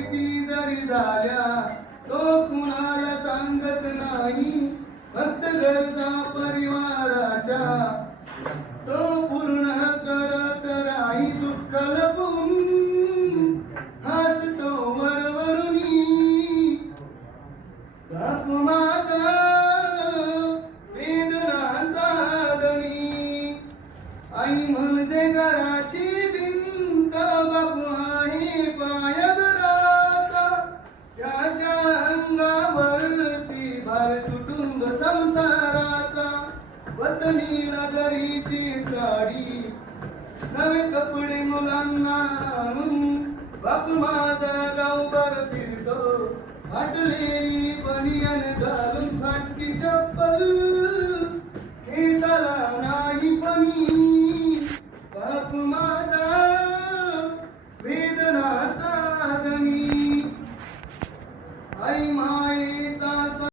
किती जरी झाल्या तो कुणाला सांगत नाही, फक्त गरजा परिवाराच्या तो पूर्ण करत राही, दुःख लपून हसतो वरवरुनी बापू माझा वेदनाचा धनी. आई म्हणजे घराची भिंत, बापू आहे पायघराचा, त्याच्या अंगावरती भार कुटुंब संसाराचा. वतनीला दरीची साडी, नवे कपडे मुलांना आणून बापू माझा गावभर फिरतो, फाटलेली बनियान घालून फाटकी चप्पल, केसाला नाही पणी. बापू माझा वेदनाचा धनी. आई मा